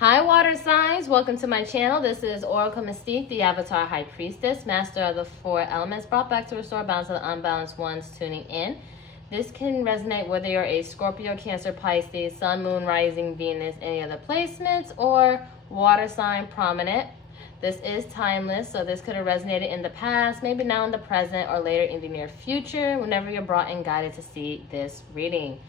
Hi water signs, welcome to my channel. This is Oracle Mystique, the Avatar High Priestess, master of the 4 elements, brought back to restore balance to the unbalanced ones tuning in. This can resonate whether you're a Scorpio, Cancer, Pisces, Sun, Moon, Rising, Venus, any other placements, or water sign prominent. This is timeless, so this could have resonated in the past, maybe now in the present, or later in the near future, whenever you're brought and guided to see this reading.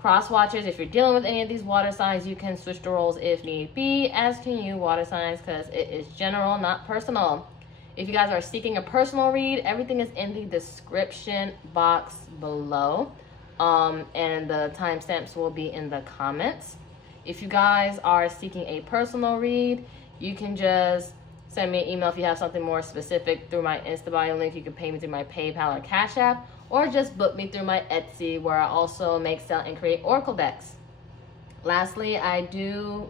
Cross watchers, if you're dealing with any of these water signs, you can switch the roles if need be, as can you water signs, because it is general, not personal. If you guys are seeking a personal read, everything is in the description box below, and the timestamps will be in the comments. If you guys are seeking a personal read, you can just send me an email if you have something more specific through my Insta bio link. You can pay me through my PayPal or Cash App, or just book me through my Etsy, where I also make, sell, and create oracle decks. Lastly, I do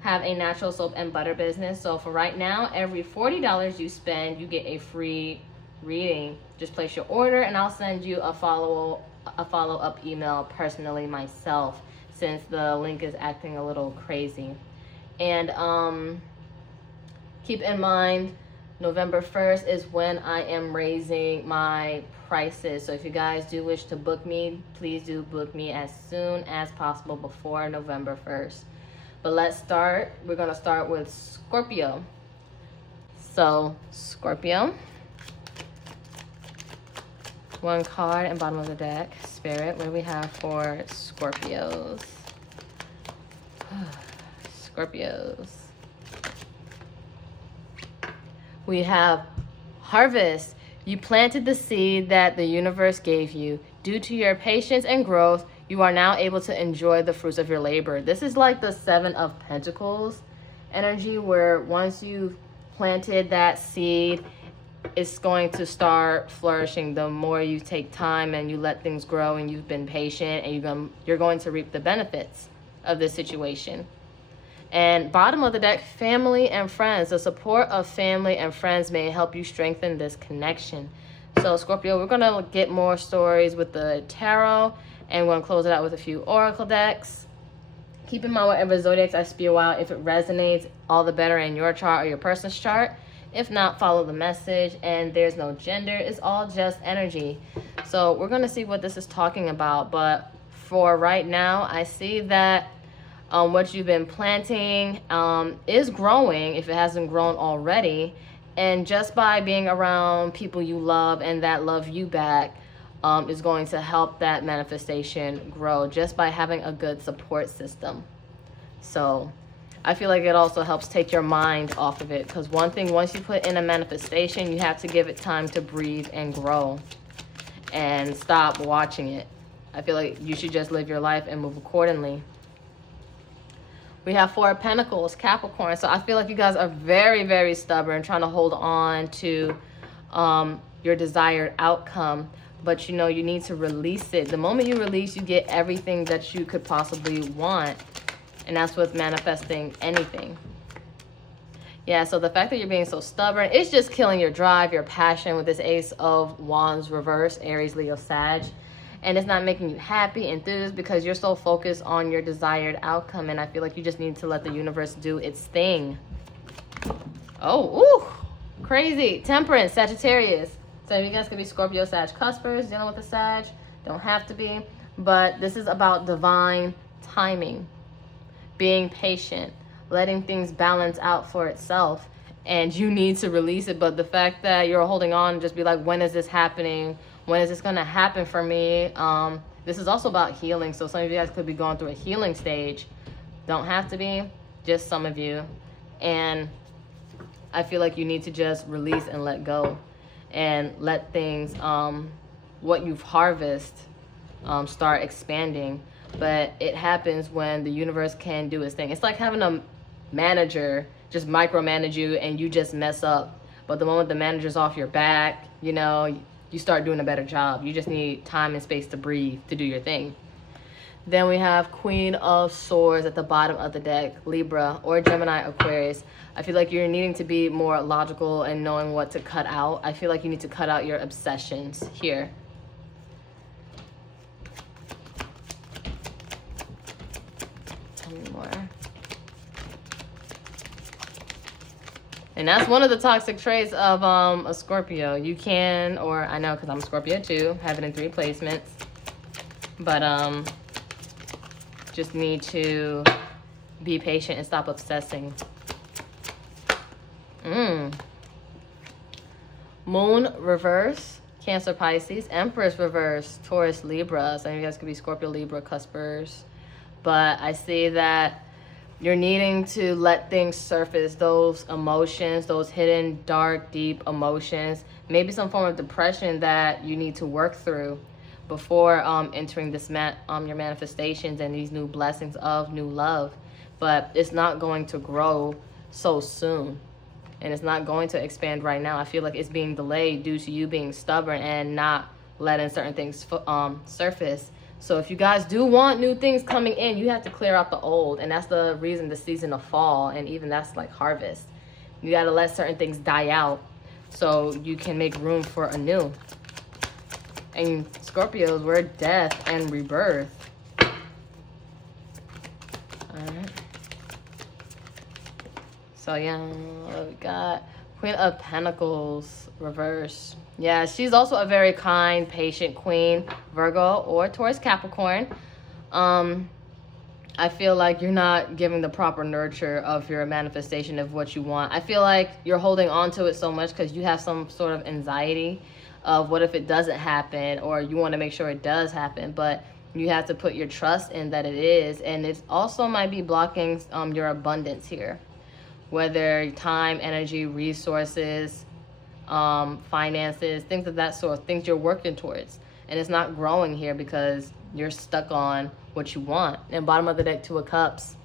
have a natural soap and butter business. So for right now, every $40 you spend, you get a free reading. Just place your order and I'll send you a follow-up email personally myself, since the link is acting a little crazy. And keep in mind, November 1st is when I am raising my prices. So if you guys do wish to book me, please do book me as soon as possible before November 1st. But let's start. We're going to start with Scorpio. So Scorpio, one card and bottom of the deck. Spirit, what do we have for Scorpios? Scorpios. We have harvest. You planted the seed that the universe gave you. Due to your patience and growth, you are now able to enjoy the fruits of your labor. This is like the 7 of Pentacles energy, where once you've planted that seed, it's going to start flourishing. The more you take time and you let things grow and you've been patient, and you're going to reap the benefits of this situation. And bottom of the deck, family and friends. The support of family and friends may help you strengthen this connection. So Scorpio, we're going to get more stories with the tarot, and we're going to close it out with a few oracle decks. Keep in mind, whatever zodiacs I spew out, if it resonates, all the better in your chart or your person's chart. If not, follow the message. And there's no gender. It's all just energy. So we're going to see what this is talking about. But for right now, I see that what you've been planting is growing, if it hasn't grown already. And just by being around people you love and that love you back is going to help that manifestation grow, just by having a good support system. So I feel like it also helps take your mind off of it, because one thing, once you put in a manifestation, you have to give it time to breathe and grow and stop watching it. I feel like you should just live your life and move accordingly. We have 4 of Pentacles, Capricorn. So I feel like you guys are very, very stubborn, trying to hold on to your desired outcome. But you know, you need to release it. The moment you release, you get everything that you could possibly want. And that's with manifesting anything. Yeah, so the fact that you're being so stubborn, it's just killing your drive, your passion, with this Ace of Wands reverse, Aries, Leo, Sag. And it's not making you happy, enthused, because you're so focused on your desired outcome. And I feel like you just need to let the universe do its thing. Oh, ooh, crazy. Temperance, Sagittarius. So you guys could be Scorpio, Sag, cuspers, dealing with the Sag. Don't have to be. But this is about divine timing. Being patient. Letting things balance out for itself. And you need to release it. But the fact that you're holding on and just be like, when is this happening? When is this going to happen for me? This is also about healing. So some of you guys could be going through a healing stage. Don't have to be, just some of you. And I feel like you need to just release and let go. And let things, what you've harvested, start expanding. But it happens when the universe can do its thing. It's like having a manager just micromanage you and you just mess up. But the moment the manager's off your back, you know, you start doing a better job. You just need time and space to breathe, to do your thing. Then we have Queen of Swords at the bottom of the deck, Libra or Gemini, Aquarius. I feel like you're needing to be more logical and knowing what to cut out. I feel like you need to cut out your obsessions here. Tell me more. And that's one of the toxic traits of a Scorpio. You can, or I know because I'm a Scorpio too, have it in 3 placements. But just need to be patient and stop obsessing. Moon reverse, Cancer, Pisces. Empress reverse, Taurus, Libra. Some of you guys could be Scorpio, Libra, cuspers. But I see that you're needing to let things surface, those emotions, those hidden, dark, deep emotions. Maybe some form of depression that you need to work through before entering this your manifestations and these new blessings of new love. But it's not going to grow so soon. And it's not going to expand right now. I feel like it's being delayed due to you being stubborn and not letting certain things surface. So if you guys do want new things coming in, you have to clear out the old. And that's the reason the season of fall, and even that's like harvest. You got to let certain things die out so you can make room for a new. And Scorpios, we're death and rebirth. All right. So yeah, we got Queen of Pentacles reverse. Yeah, she's also a very kind, patient queen, Virgo or Taurus, Capricorn. I feel like you're not giving the proper nurture of your manifestation of what you want. I feel like you're holding on to it so much because you have some sort of anxiety of what if it doesn't happen, or you want to make sure it does happen, but you have to put your trust in that it is. And it also might be blocking your abundance here. Whether time, energy, resources, finances, things of that sort, things you're working towards. And it's not growing here because you're stuck on what you want. And bottom of the deck, 2 of Cups,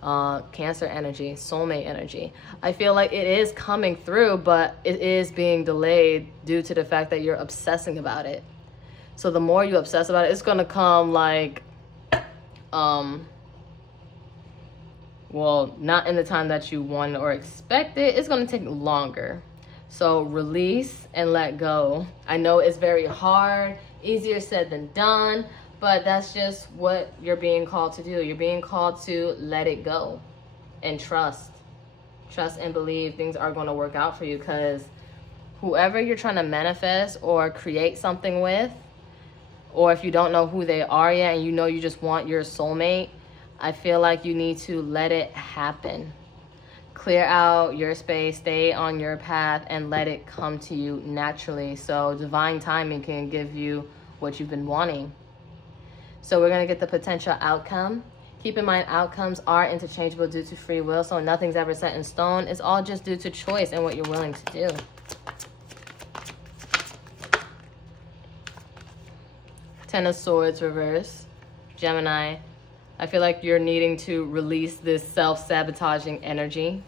Cancer energy, soulmate energy. I feel like it is coming through, but it is being delayed due to the fact that you're obsessing about it. So the more you obsess about it, it's going to come like... well, not in the time that you want or expect it. It's going to take longer. So release and let go. I know it's very hard, easier said than done, but that's just what you're being called to do. You're being called to let it go and trust. Trust and believe things are going to work out for you, because whoever you're trying to manifest or create something with, or if you don't know who they are yet and you know you just want your soulmate, I feel like you need to let it happen. Clear out your space, stay on your path, and let it come to you naturally. So divine timing can give you what you've been wanting. So we're going to get the potential outcome. Keep in mind, outcomes are interchangeable due to free will, so nothing's ever set in stone. It's all just due to choice and what you're willing to do. Ten of Swords reverse, Gemini. I feel like you're needing to release this self-sabotaging energy.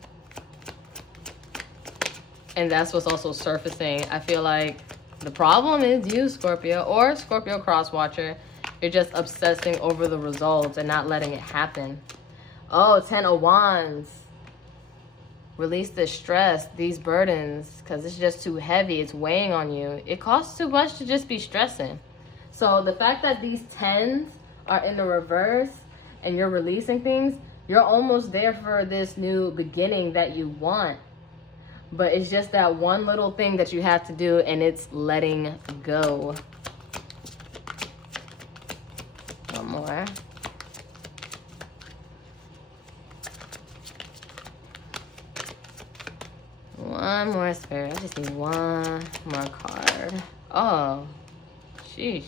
And that's what's also surfacing. I feel like the problem is you, Scorpio, or Scorpio cross-watcher. You're just obsessing over the results and not letting it happen. Oh, 10 of Wands. Release the stress, these burdens, because it's just too heavy. It's weighing on you. It costs too much to just be stressing. So the fact that these 10s are in the reverse, and you're releasing things, you're almost there for this new beginning that you want. But it's just that one little thing that you have to do, and it's letting go. One more. One more spirit. I just need one more card. Oh, sheesh.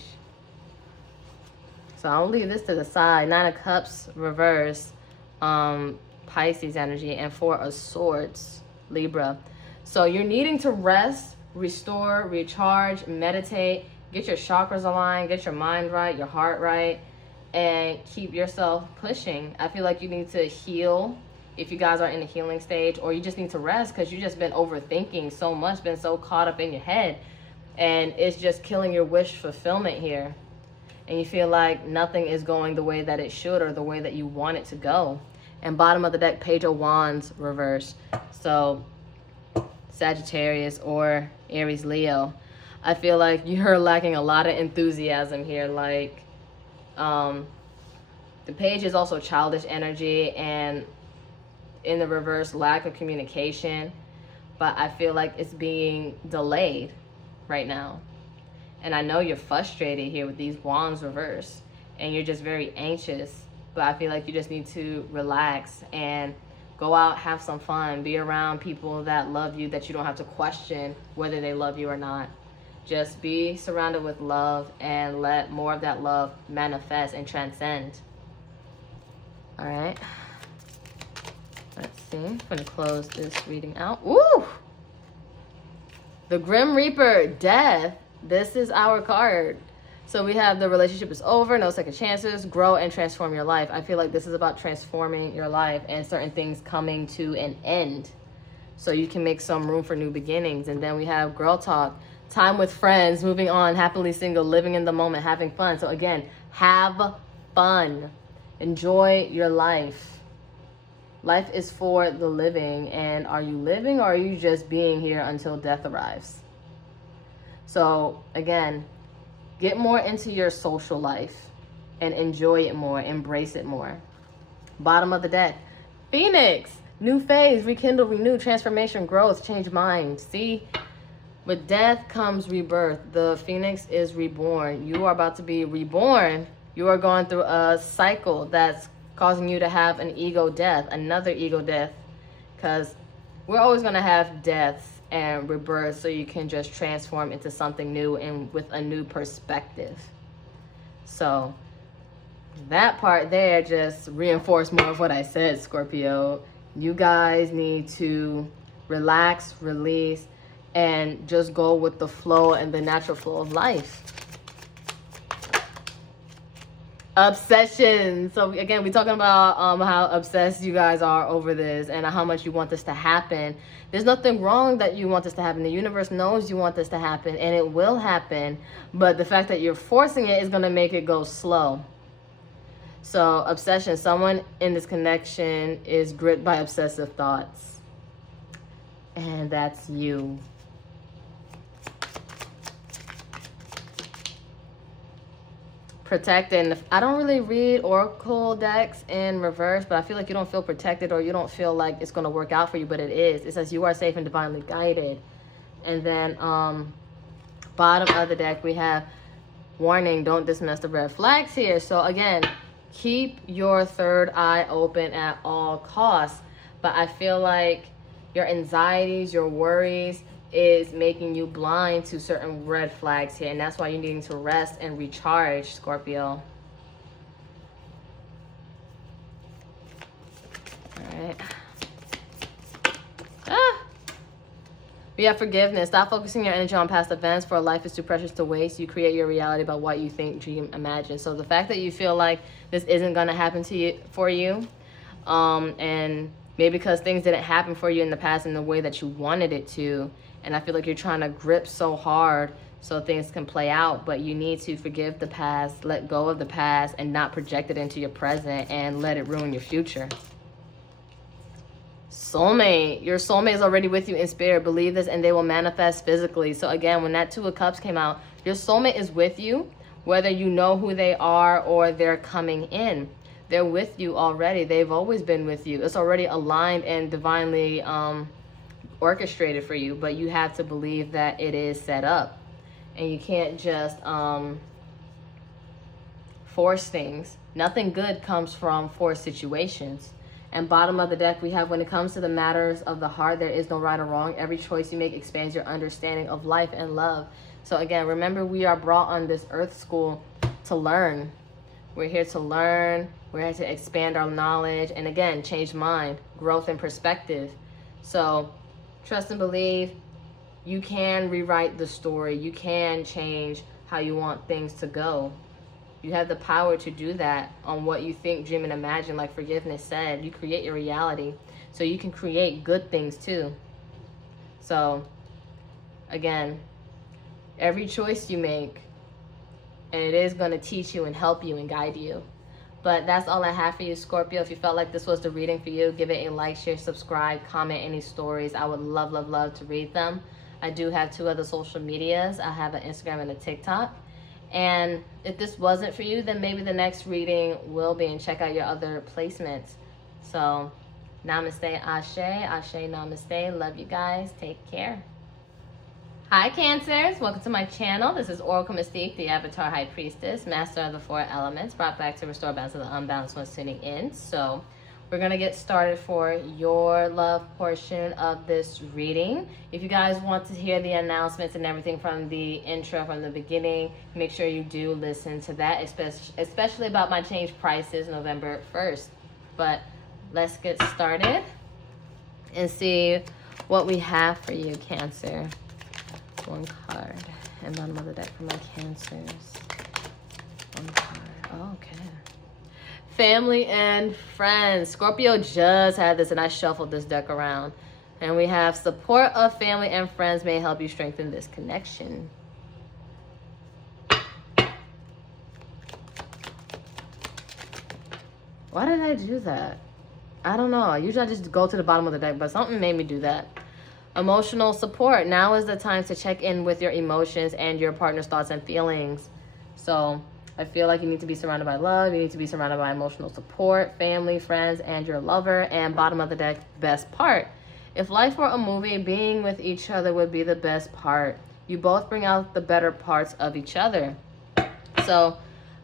So I'll leave this to the side. 9 of Cups reverse, Pisces energy, and 4 of Swords, Libra. So you're needing to rest, restore, recharge, meditate, get your chakras aligned, get your mind right, your heart right, and keep yourself pushing. I feel like you need to heal if you guys are in the healing stage, or you just need to rest because you've just been overthinking so much, been so caught up in your head, and it's just killing your wish fulfillment here. And you feel like nothing is going the way that it should or the way that you want it to go. And bottom of the deck, Page of Wands reverse. So Sagittarius or Aries, Leo. I feel like you're lacking a lot of enthusiasm here. Like the Page is also childish energy, and in the reverse, lack of communication, but I feel like it's being delayed right now. And I know you're frustrated here with these wands reversed, and you're just very anxious, but I feel like you just need to relax and go out, have some fun, be around people that love you, that you don't have to question whether they love you or not. Just be surrounded with love and let more of that love manifest and transcend. All right. Let's see. I'm going to close this reading out. Woo! The Grim Reaper, Death. This is our card. So we have the relationship is over, no second chances, grow and transform your life. I feel like this is about transforming your life and certain things coming to an end, so you can make some room for new beginnings. And then we have Girl Talk, time with friends, moving on, happily single, living in the moment, having fun. So again, have fun. Enjoy your life. Life is for the living. And are you living, or are you just being here until death arrives? So again, get more into your social life and enjoy it more, embrace it more. Bottom of the deck, Phoenix, new phase, rekindle, renew, transformation, growth, change mind. See, with death comes rebirth. The Phoenix is reborn. You are about to be reborn. You are going through a cycle that's causing you to have an ego death, another ego death, because we're always going to have deaths and rebirth, so you can just transform into something new and with a new perspective. So that part there just reinforced more of what I said, Scorpio. You guys need to relax, release, and just go with the flow and the natural flow of life. Obsession. So again, we're talking about how obsessed you guys are over this and how much you want this to happen. There's nothing wrong that you want this to happen. The universe knows you want this to happen, and it will happen. But the fact that you're forcing it is going to make it go slow. So obsession. Someone in this connection is gripped by obsessive thoughts. And that's you. Protected. I don't really read oracle decks in reverse, but I feel like you don't feel protected, or you don't feel like it's going to work out for you, but it is. It says you are safe and divinely guided. And then bottom of the deck we have warning, don't dismiss the red flags here. So again, keep your third eye open at all costs. But I feel like your anxieties, your worries is making you blind to certain red flags here, and that's why you're needing to rest and recharge, Scorpio. All right. We have forgiveness. Stop focusing your energy on past events, for life is too precious to waste. You create your reality by what you think, dream, imagine. So the fact that you feel like this isn't going to happen to you, for you, and maybe because things didn't happen for you in the past in the way that you wanted it to, and I feel like you're trying to grip so hard so things can play out, but you need to forgive the past, let go of the past, and not project it into your present and let it ruin your future. Soulmate. Your soulmate is already with you in spirit. Believe this and they will manifest physically. So again, when that Two of Cups came out, your soulmate is with you, whether you know who they are or they're coming in. They're with you already. They've always been with you. It's already aligned and divinely orchestrated for you, but you have to believe that it is set up, and you can't just force things. Nothing good comes from forced situations. And bottom of the deck we have, when it comes to the matters of the heart, there is no right or wrong. Every choice you make expands your understanding of life and love. So again, remember, we are brought on this earth school to learn. We're here to learn. We're here to expand our knowledge, and again, change mind, growth, and perspective. So trust and believe. You can rewrite the story. You can change how you want things to go. You have the power to do that on what you think, dream, and imagine. Like forgiveness said, you create your reality. So you can create good things too. So again, every choice you make, and it is going to teach you and help you and guide you. But that's all I have for you, Scorpio. If you felt like this was the reading for you, give it a like, share, subscribe, comment any stories. I would love, love, love to read them. I do have 2 other social medias. I have an Instagram and a TikTok. And if this wasn't for you, then maybe the next reading will be, and check out your other placements. So Namaste, Ashe. Ashe, namaste. Love you guys. Take care. Hi, Cancers. Welcome to my channel. This is Oracle Mystique, the Avatar High Priestess, Master of the Four Elements, brought back to restore balance to the unbalanced ones tuning in. So we're going to get started for your love portion of this reading. If you guys want to hear the announcements and everything from the intro, from the beginning, make sure you do listen to that, especially about my changed prices November 1st. But let's get started and see what we have for you, Cancer. One card. And bottom of the deck for my Cancers. One card. Oh, okay. Family and friends. Scorpio just had this and I shuffled this deck around. And we have support of family and friends may help you strengthen this connection. Why did I do that? I don't know. Usually I just go to the bottom of the deck, but something made me do that. Emotional support. Now is the time to check in with your emotions and your partner's thoughts and feelings. So I feel like you need to be surrounded by love. You need to be surrounded by emotional support, family, friends, and your lover. And bottom of the deck, best part. If life were a movie, being with each other would be the best part. You both bring out the better parts of each other. So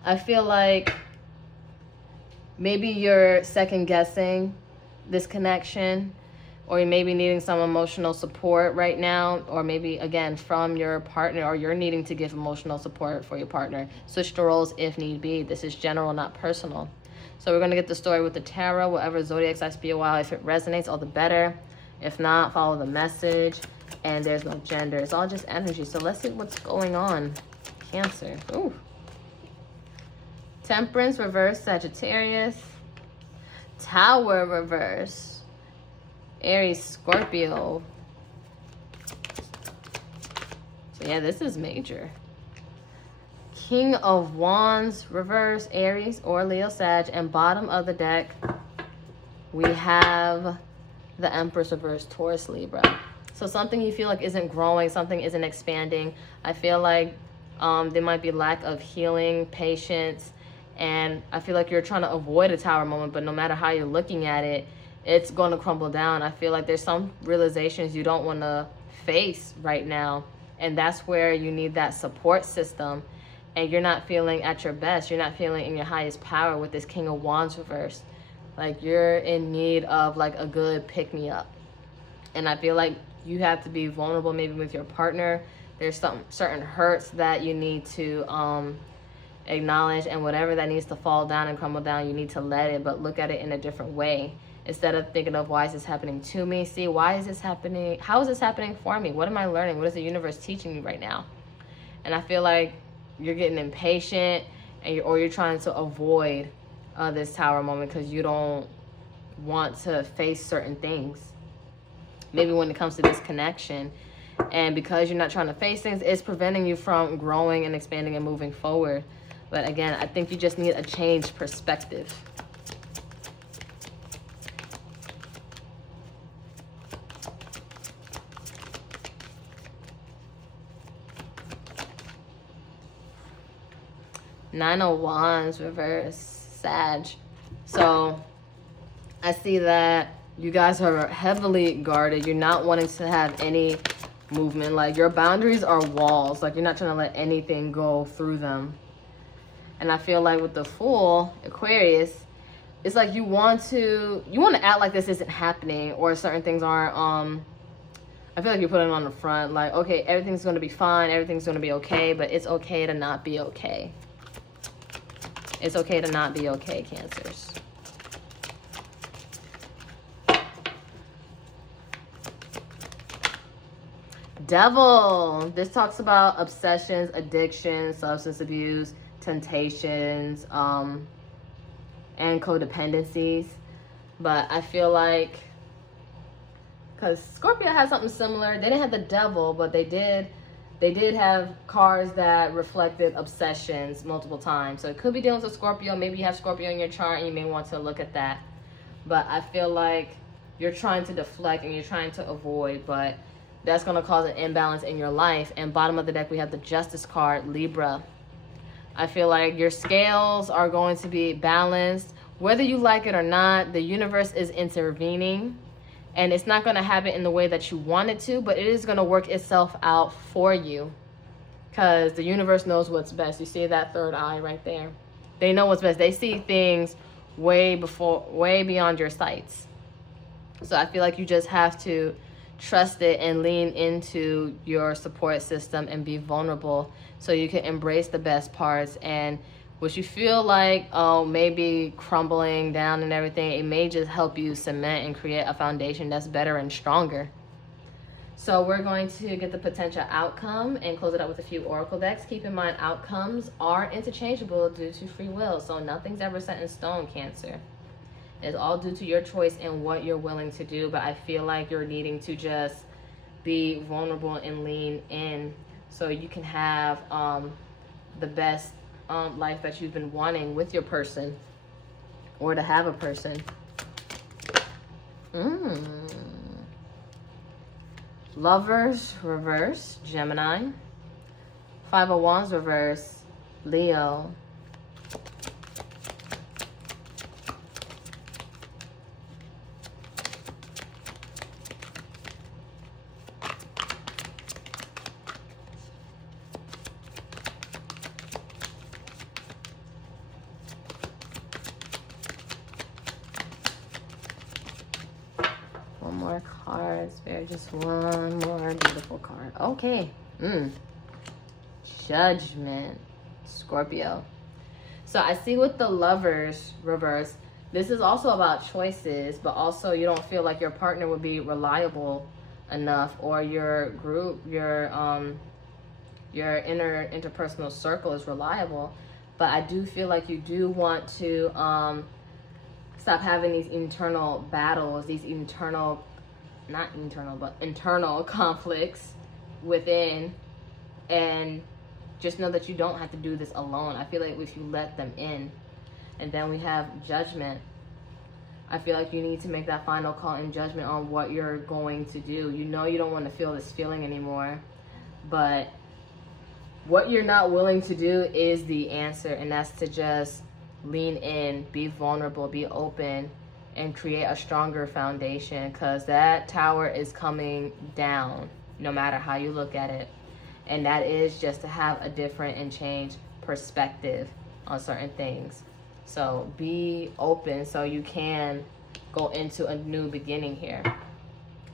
I feel like maybe you're second guessing this connection, or you may be needing some emotional support right now, or maybe again from your partner, or you're needing to give emotional support for your partner. Switch the roles if need be. This is general, not personal. So we're going to get the story with the tarot, whatever zodiac sign be a while. If it resonates, all the better. If not, follow the message. And there's no gender. It's all just energy. So let's see what's going on. Cancer. Ooh. Temperance reverse, Sagittarius. Tower reverse, Aries, Scorpio. So yeah, this is major. King of Wands reverse, Aries or Leo, Sag. And bottom of the deck, we have the Empress reverse, Taurus, Libra. So something you feel like isn't growing, something isn't expanding. I feel like there might be lack of healing, patience. And I feel like you're trying to avoid a tower moment, but no matter how you're looking at it, it's going to crumble down. I feel like there's some realizations you don't want to face right now. And that's where you need that support system. And you're not feeling at your best. You're not feeling in your highest power with this King of Wands reversed. Like you're in need of like a good pick-me-up. And I feel like you have to be vulnerable maybe with your partner. There's some certain hurts that you need to acknowledge, and whatever that needs to fall down and crumble down, you need to let it, but look at it in a different way. Instead of thinking of why is this happening to me, see why is this happening, how is this happening for me, what am I learning, what is the universe teaching me right now? And I feel like you're getting impatient, and you're trying to avoid this tower moment because you don't want to face certain things, maybe when it comes to this connection. And because you're not trying to face things, it's preventing you from growing and expanding and moving forward. But again, I think you just need a changed perspective. Nine of Wands reverse, Sag. So I see that you guys are heavily guarded. You're not wanting to have any movement. Like your boundaries are walls. Like you're not trying to let anything go through them. And I feel like with the Fool, Aquarius, it's like you want to act like this isn't happening, or certain things aren't. I feel like you're putting it on the front, like, okay, everything's going to be fine, everything's going to be okay, but it's okay to not be okay. It's okay to not be okay, Cancers. Devil. This talks about obsessions, addictions, substance abuse, temptations, and codependencies. But I feel like, because Scorpio has something similar. They didn't have the devil, but they did have cards that reflected obsessions multiple times. So it could be dealing with Scorpio. Maybe you have Scorpio in your chart and you may want to look at that. But I feel like you're trying to deflect and you're trying to avoid, but that's going to cause an imbalance in your life. And bottom of the deck, we have the Justice card, Libra. I feel like your scales are going to be balanced, Whether you like it or not, the universe is intervening, and it's not going to happen in the way that you want it to, but it is going to work itself out for you, because the universe knows what's best. You see that third eye right there? They know what's best. They see things way beyond your sights. So I feel like you just have to trust it and lean into your support system and be vulnerable so you can embrace the best parts. And what you feel like, oh, maybe crumbling down and everything, it may just help you cement and create a foundation that's better and stronger. So we're going to get the potential outcome and close it up with a few oracle decks. Keep in mind, outcomes are interchangeable due to free will. So nothing's ever set in stone, Cancer. It's all due to your choice and what you're willing to do. But I feel like you're needing to just be vulnerable and lean in so you can have the best life that you've been wanting with your person, or to have a person. Lovers reverse, Gemini. Five of Wands reverse, Leo. One more card, spare just one more beautiful card. Okay. Judgment, Scorpio. So I see with the Lovers reverse, this is also about choices, but also you don't feel like your partner would be reliable enough, or your group, your interpersonal circle is reliable. But I do feel like you do want to stop having these internal battles, these internal conflicts within, and just know that you don't have to do this alone. I feel like if you let them in. And then we have Judgment. I feel like you need to make that final call in judgment on what you're going to do. You know you don't want to feel this feeling anymore, but what you're not willing to do is the answer, and that's to just lean in, be vulnerable, be open, and create a stronger foundation, because that tower is coming down no matter how you look at it. And that is just to have a different and changed perspective on certain things. So be open so you can go into a new beginning here.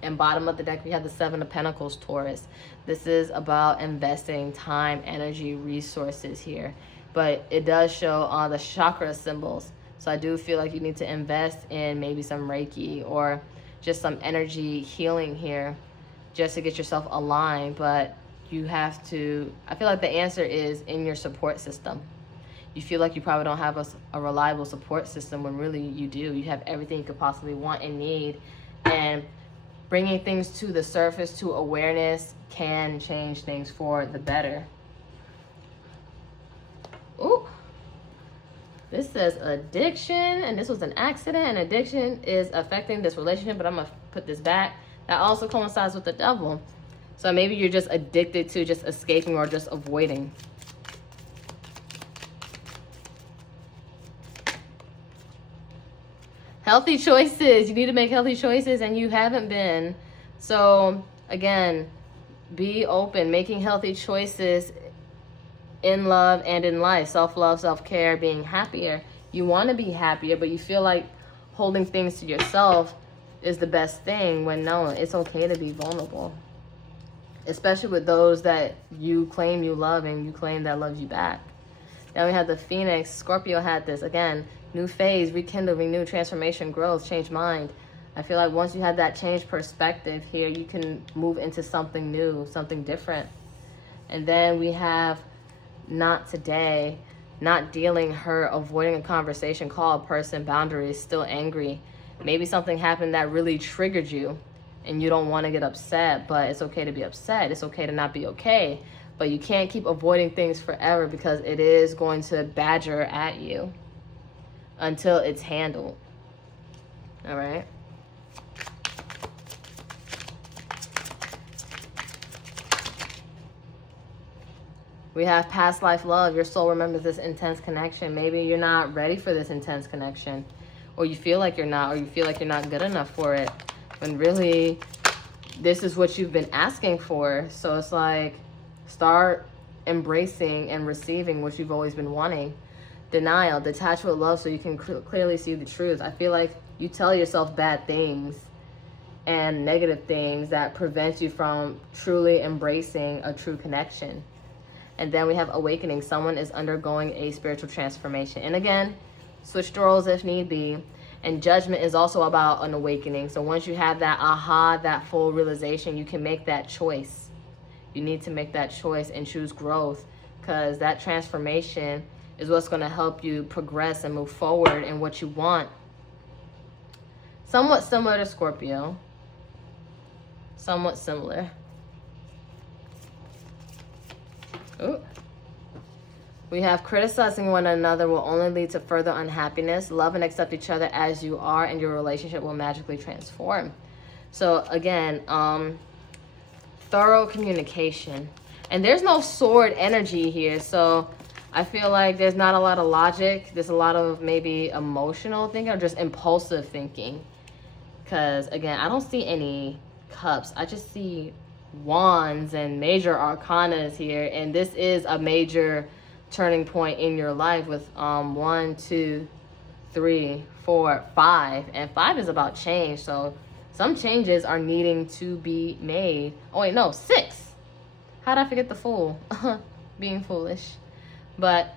And bottom of the deck, we have the Seven of Pentacles, Taurus. This is about investing time, energy, resources here. But it does show the chakra symbols. So I do feel like you need to invest in maybe some Reiki or just some energy healing here just to get yourself aligned. But you have to, I feel like the answer is in your support system. You feel like you probably don't have a reliable support system when really you do. You have everything you could possibly want and need. And bringing things to the surface, to awareness, can change things for the better. Ooh. This says addiction, and this was an accident, and addiction is affecting this relationship, but I'm going to put this back. That also coincides with the Devil. So maybe you're just addicted to just escaping or just avoiding. Healthy choices. You need to make healthy choices, and you haven't been. So, again, be open. Making healthy choices in love and in life. Self-love, self-care, being happier. You want to be happier, but you feel like holding things to yourself is the best thing, when no, it's okay to be vulnerable. Especially with those that you claim you love and you claim that loves you back. Then we have the Phoenix. Scorpio had this. Again, new phase, rekindle, renew, transformation, growth, change mind. I feel like once you have that changed perspective here, you can move into something new, something different. And then we have not today, not dealing, hurt, avoiding a conversation, call a person, boundaries, still angry. Maybe something happened that really triggered you and you don't want to get upset, but it's okay to be upset. It's okay to not be okay. But you can't keep avoiding things forever, because it is going to badger at you until it's handled. All right. We have past life love. Your soul remembers this intense connection. Maybe you're not ready for this intense connection, or you feel like you're not, or you feel like you're not good enough for it. When really, this is what you've been asking for. So it's like, start embracing and receiving what you've always been wanting. Denial, detach with love so you can clearly see the truth. I feel like you tell yourself bad things and negative things that prevent you from truly embracing a true connection. And then we have awakening. Someone is undergoing a spiritual transformation. And again, switch the roles if need be. And judgment is also about an awakening. So once you have that aha, that full realization, you can make that choice. You need to make that choice and choose growth, because that transformation is what's going to help you progress and move forward in what you want. Somewhat similar to Scorpio. Somewhat similar. Ooh. We have criticizing one another will only lead to further unhappiness. Love and accept each other as you are, and your relationship will magically transform. So again, thorough communication. And there's no sword energy here, so I feel like there's not a lot of logic. There's a lot of maybe emotional thinking or just impulsive thinking. Because again, I don't see any cups. I just see wands and major arcanas here, and this is a major turning point in your life with 1, 2, 3, 4, 5, and 5 is about change. So some changes are needing to be made. Oh wait, no, 6. How did I forget the Fool? Being foolish. But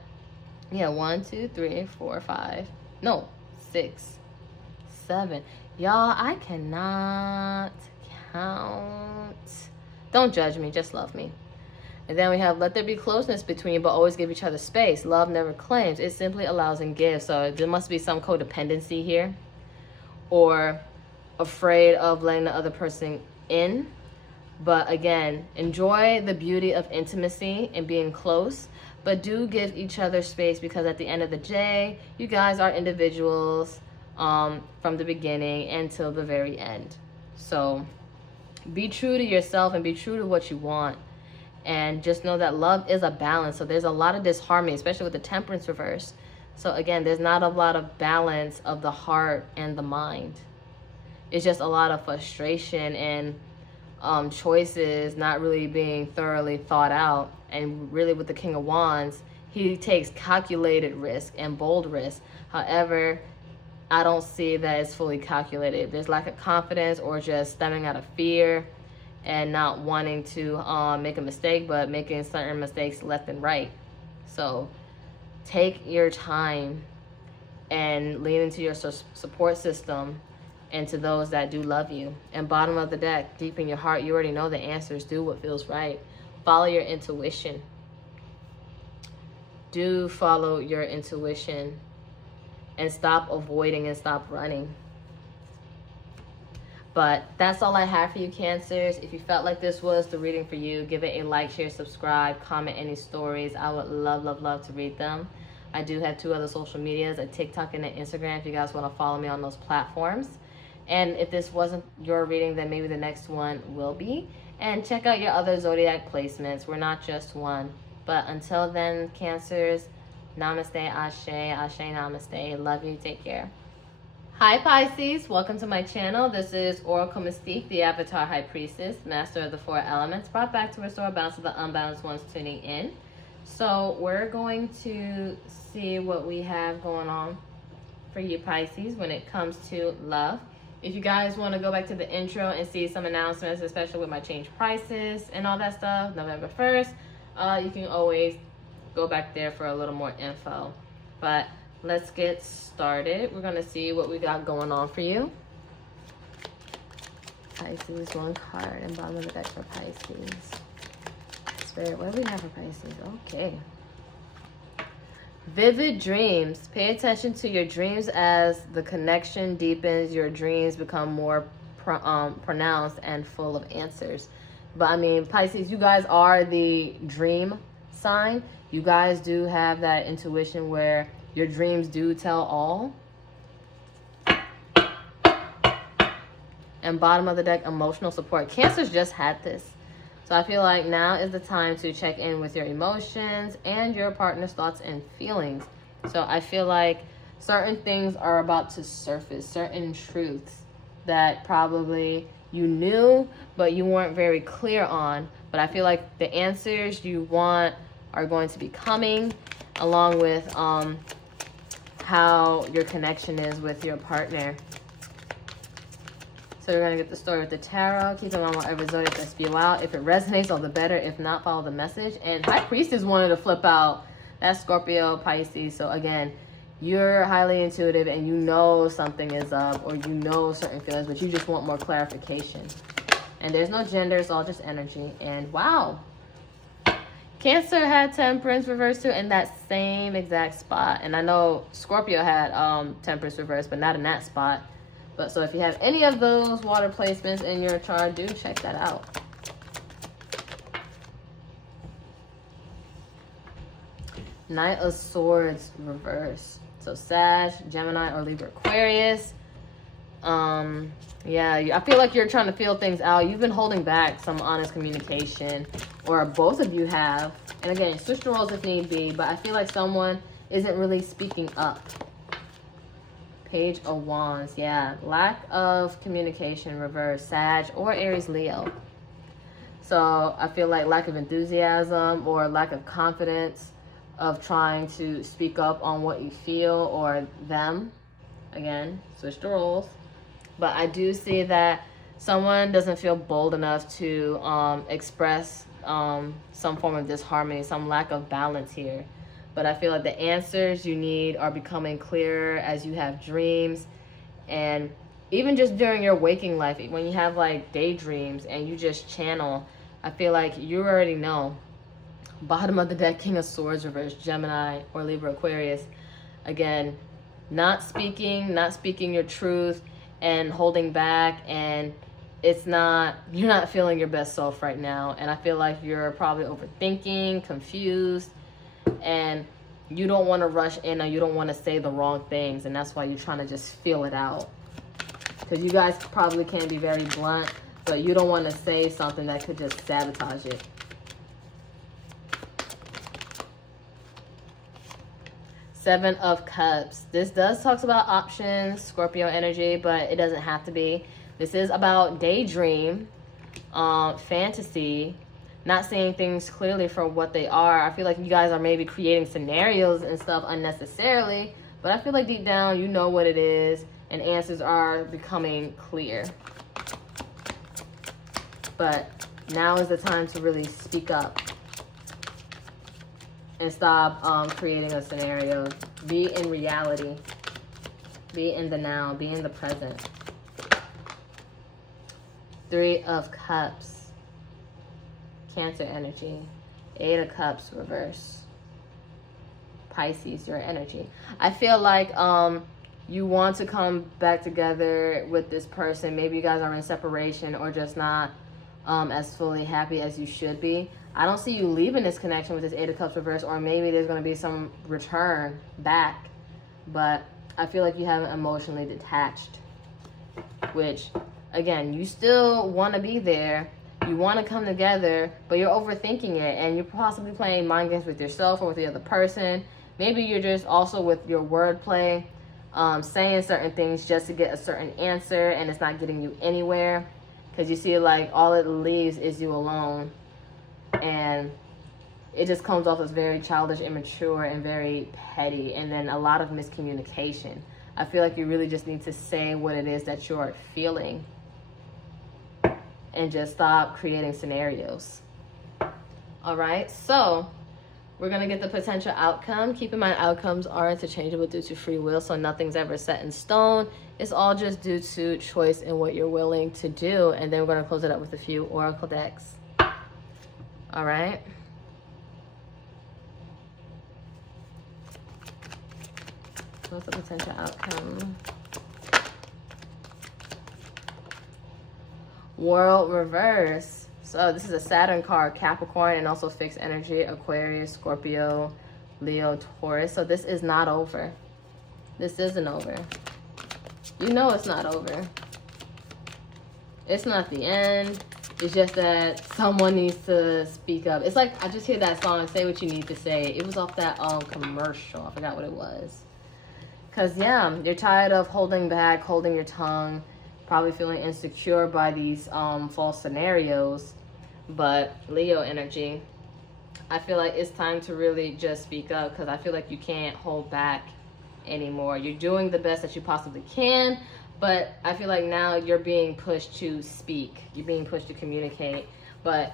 yeah, 1, 2, 3, 4, 5, no, 6, 7. Y'all, I cannot count. Don't judge me, just love me. And then we have let there be closeness between you, but always give each other space. Love never claims, it simply allows and gives. So there must be some codependency here, or afraid of letting the other person in. But again, enjoy the beauty of intimacy and being close, but do give each other space, because at the end of the day, you guys are individuals from the beginning until the very end. So be true to yourself and be true to what you want. And just know that love is a balance. So there's a lot of disharmony, especially with the Temperance reverse. So again, there's not a lot of balance of the heart and the mind. It's just a lot of frustration and choices not really being thoroughly thought out. And really with the King of Wands, he takes calculated risk and bold risk. However, I don't see that it's fully calculated. There's lack of confidence, or just stemming out of fear and not wanting to make a mistake, but making certain mistakes left and right. So take your time and lean into your support system and to those that do love you. And bottom of the deck, deep in your heart, you already know the answers. Do what feels right. Follow your intuition. Do follow your intuition and stop avoiding and stop running. But that's all I have for you, Cancers. If you felt like this was the reading for you, give it a like, share, subscribe, comment any stories. I would love, love, love to read them. I do have 2 other social medias, a TikTok and an Instagram, if you guys want to follow me on those platforms. And if this wasn't your reading, then maybe the next one will be. And check out your other zodiac placements. We're not just one. But until then, Cancers, namaste, ashe, ashe, namaste. Love you. Take care. Hi Pisces, welcome to my channel. This is Oracle Mystique, the Avatar High Priestess, Master of the 4 Elements, brought back to restore balance to the unbalanced ones tuning in. So we're going to see what we have going on for you Pisces when it comes to love. If you guys want to go back to the intro and see some announcements, especially with my change prices and all that stuff, November 1st, you can always go back there for a little more info. But let's get started. We're going to see what we got going on for you. Pisces, 1 card, and bottom of the deck for Pisces. Spirit, what do we have for Pisces? Okay. Vivid dreams. Pay attention to your dreams as the connection deepens. Your dreams become more pronounced and full of answers. But I mean, Pisces, you guys are the dream sign. You guys do have that intuition where your dreams do tell all. And bottom of the deck, emotional support. Cancers just had this. So I feel like now is the time to check in with your emotions and your partner's thoughts and feelings. So I feel like certain things are about to surface, certain truths that probably you knew, but you weren't very clear on. But I feel like the answers you want are going to be coming, along with how your connection is with your partner. So we're going to get the story with the tarot. Keep in mind whatever zodiac that spew out. If it resonates, all the better. If not, follow the message. And High Priestess wanted to flip out. That's Scorpio, Pisces. So again, you're highly intuitive and you know something is up, or you know certain feelings, but you just want more clarification. And there's no gender. It's all just energy. And wow. Cancer had Temperance reversed too in that same exact spot. And I know Scorpio had Temperance reversed, but not in that spot. But so if you have any of those water placements in your chart, do check that out. Knight of Swords reverse. So Sag, Gemini, or Libra, Aquarius. Yeah, I feel like you're trying to feel things out. You've been holding back some honest communication, or both of you have. And again, switch the roles if need be, but I feel like someone isn't really speaking up. Page of Wands, yeah. Lack of communication, reverse, Sag, or Aries, Leo. So I feel like lack of enthusiasm or lack of confidence of trying to speak up on what you feel or them. Again, switch the roles. But I do see that someone doesn't feel bold enough to express some form of disharmony, some lack of balance here. But I feel like the answers you need are becoming clearer as you have dreams. And even just during your waking life, when you have like daydreams and you just channel, I feel like you already know. Bottom of the deck, King of Swords reverse, Gemini or Libra, Aquarius. Again, not speaking your truth and holding back, and you're not feeling your best self right now. And I feel like you're probably overthinking, confused, and you don't want to rush in, or you don't want to say the wrong things, and that's why you're trying to just feel it out. Because you guys probably can be very blunt, but you don't want to say something that could just sabotage it. Seven of Cups. This does talk about options, Scorpio energy, but it doesn't have to be. This is about daydream, fantasy, not seeing things clearly for what they are. I feel like you guys are maybe creating scenarios and stuff unnecessarily, but I feel like deep down you know what it is, and answers are becoming clear. But now is the time to really speak up and stop creating a scenario. Be in reality. Be in the now. Be in the present. Three of Cups. Cancer energy. Eight of Cups reverse. Pisces, your energy. I feel like you want to come back together with this person. Maybe you guys are in separation or just not as fully happy as you should be. I don't see you leaving this connection with this Eight of Cups reverse, or maybe there's going to be some return back. But I feel like you haven't emotionally detached, which, again, you still want to be there. You want to come together, but you're overthinking it, and you're possibly playing mind games with yourself or with the other person. Maybe you're just also with your wordplay, saying certain things just to get a certain answer, and it's not getting you anywhere, because you see like all it leaves is you alone. And it just comes off as very childish, immature, and very petty, and then a lot of miscommunication. I feel like you really just need to say what it is that you're feeling and just stop creating scenarios. All right, so we're going to get the potential outcome. Keep in mind, outcomes are interchangeable due to free will, so nothing's ever set in stone. It's all just due to choice and what you're willing to do. And then we're going to close it up with a few oracle decks. All right. What's the potential outcome? World reverse. So this is a Saturn card, Capricorn, and also fixed energy, Aquarius, Scorpio, Leo, Taurus. So this is not over. This isn't over. You know it's not over. It's not the end. It's just that someone needs to speak up. It's like, I just hear that song, Say What You Need to Say. It was off that commercial. I forgot what it was. Because, yeah, you're tired of holding back, holding your tongue, probably feeling insecure by these false scenarios. But Leo energy, I feel like it's time to really just speak up, because I feel like you can't hold back anymore. You're doing the best that you possibly can, but I feel like now you're being pushed to speak. You're being pushed to communicate. But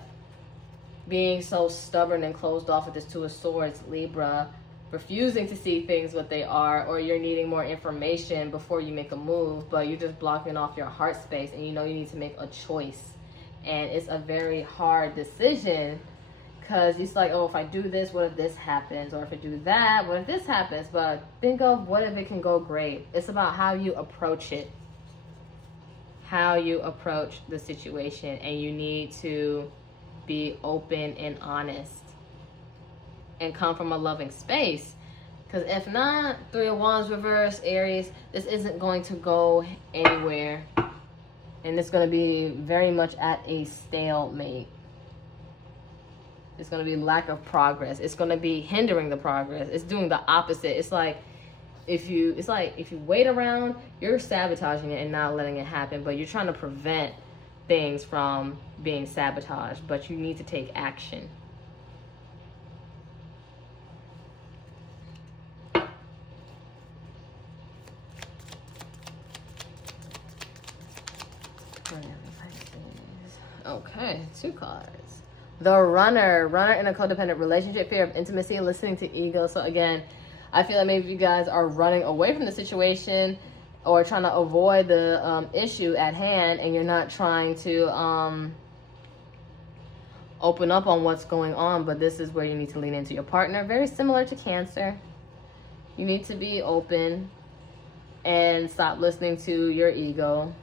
being so stubborn and closed off with this Two of Swords, Libra, refusing to see things what they are, or you're needing more information before you make a move, but you're just blocking off your heart space, and you know you need to make a choice. And it's a very hard decision, because it's like, oh, if I do this, what if this happens? Or if I do that, what if this happens? But think of what if it can go great. It's about how you approach it, how you approach the situation. And you need to be open and honest and come from a loving space. Because if not, Three of Wands reverse, Aries, this isn't going to go anywhere. And it's going to be very much at a stalemate. It's going to be lack of progress. It's going to be hindering the progress. It's doing the opposite. It's like if you wait around, you're sabotaging it and not letting it happen, but you're trying to prevent things from being sabotaged, but you need to take action. Okay, 2 cards. The runner in a codependent relationship, fear of intimacy, listening to ego. So again, I feel like maybe you guys are running away from the situation or trying to avoid the issue at hand, and you're not trying to open up on what's going on. But this is where you need to lean into your partner. Very similar to Cancer. You need to be open and stop listening to your ego.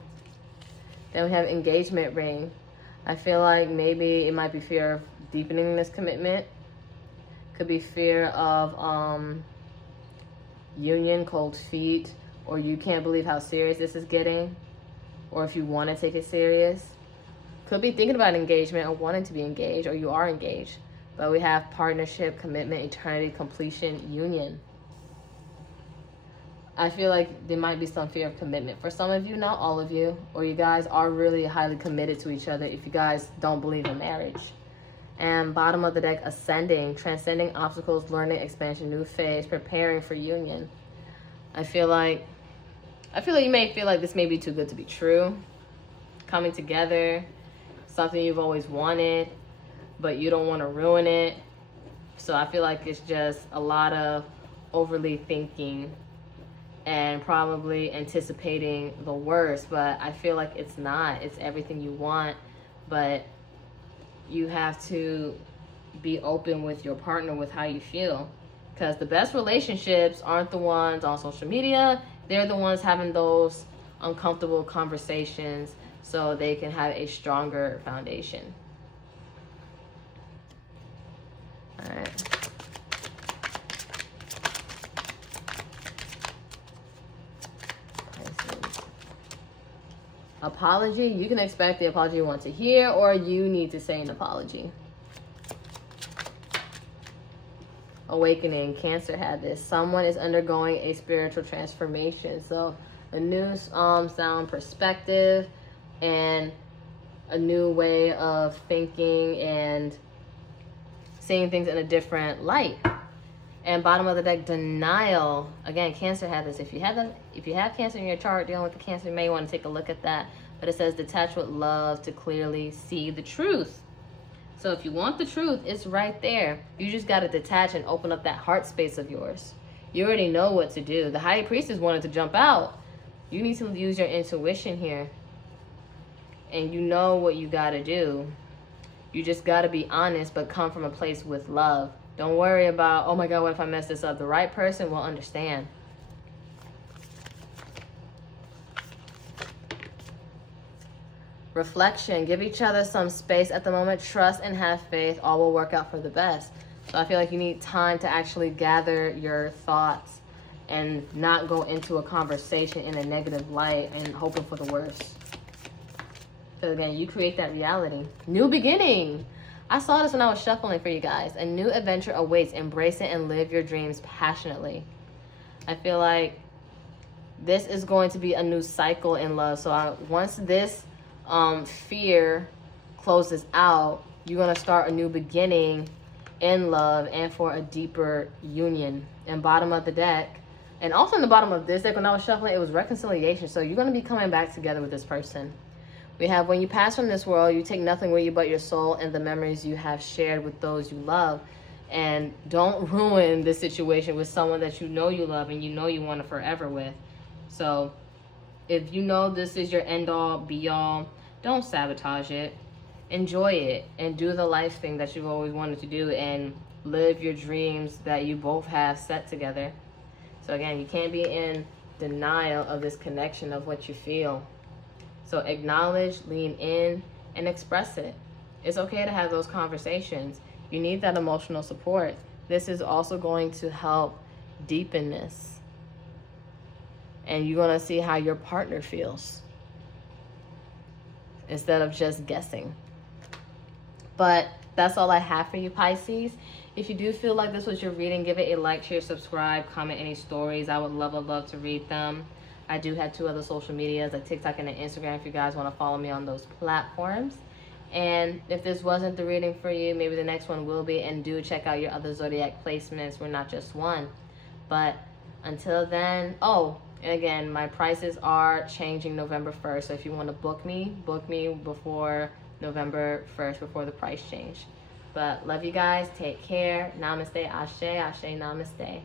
Then we have engagement ring. I feel like maybe it might be fear of deepening this commitment. Could be fear of union, cold feet, or you can't believe how serious this is getting, or if you want to take it serious. Could be thinking about engagement or wanting to be engaged, or you are engaged. But we have partnership, commitment, eternity, completion, union. I feel like there might be some fear of commitment for some of you, not all of you, or you guys are really highly committed to each other if you guys don't believe in marriage. And bottom of the deck, ascending, transcending obstacles, learning, expansion, new phase, preparing for union. I feel like you may feel like this may be too good to be true. Coming together, something you've always wanted, but you don't want to ruin it. So I feel like it's just a lot of overly thinking and probably anticipating the worst, but I feel like it's not. It's everything you want, but you have to be open with your partner with how you feel, because the best relationships aren't the ones on social media. They're the ones having those uncomfortable conversations so they can have a stronger foundation. All right. Apology. You can expect the apology you want to hear, or you need to say an apology. Awakening. Cancer had this. Someone is undergoing a spiritual transformation. So a new sound perspective and a new way of thinking and seeing things in a different light. And bottom of the deck, denial. Again, Cancer had this. If you have Cancer in your chart dealing with the Cancer, you may want to take a look at that. But it says detach with love to clearly see the truth. So if you want the truth, it's right there. You just got to detach and open up that heart space of yours. You already know what to do. The High Priestess wanted to jump out. You need to use your intuition here. And you know what you got to do. You just got to be honest, but come from a place with love. Don't worry about, oh my God, what if I mess this up? The right person will understand. Reflection. Give each other some space at the moment. Trust and have faith. All will work out for the best. So I feel like you need time to actually gather your thoughts and not go into a conversation in a negative light and hoping for the worst. Because again, you create that reality. New beginning. I saw this when I was shuffling for you guys. A new adventure awaits. Embrace it and live your dreams passionately. I feel like this is going to be a new cycle in love. So once this fear closes out, you're going to start a new beginning in love and for a deeper union. And bottom of the deck, and also in the bottom of this deck when I was shuffling, it was reconciliation. So you're going to be coming back together with this person. We have, when you pass from this world, you take nothing with you but your soul and the memories you have shared with those you love. And don't ruin this situation with someone that you know you love and you know you want to forever with. So if you know this is your end all be all, don't sabotage it. Enjoy it and do the life thing that you've always wanted to do and live your dreams that you both have set together. So again, you can't be in denial of this connection of what you feel. So acknowledge, lean in, and express it. It's okay to have those conversations. You need that emotional support. This is also going to help deepen this. And you're going to see how your partner feels instead of just guessing. But that's all I have for you, Pisces. If you do feel like this was your reading, give it a like, share, subscribe, comment any stories. I would love to read them. I do have 2 other social medias, like TikTok and Instagram, if you guys want to follow me on those platforms. And if this wasn't the reading for you, maybe the next one will be. And do check out your other zodiac placements. We're not just one. But until then, oh, and again, my prices are changing November 1st. So if you want to book me before November 1st, before the price change. But love you guys. Take care. Namaste. Ashe. Ashe. Namaste.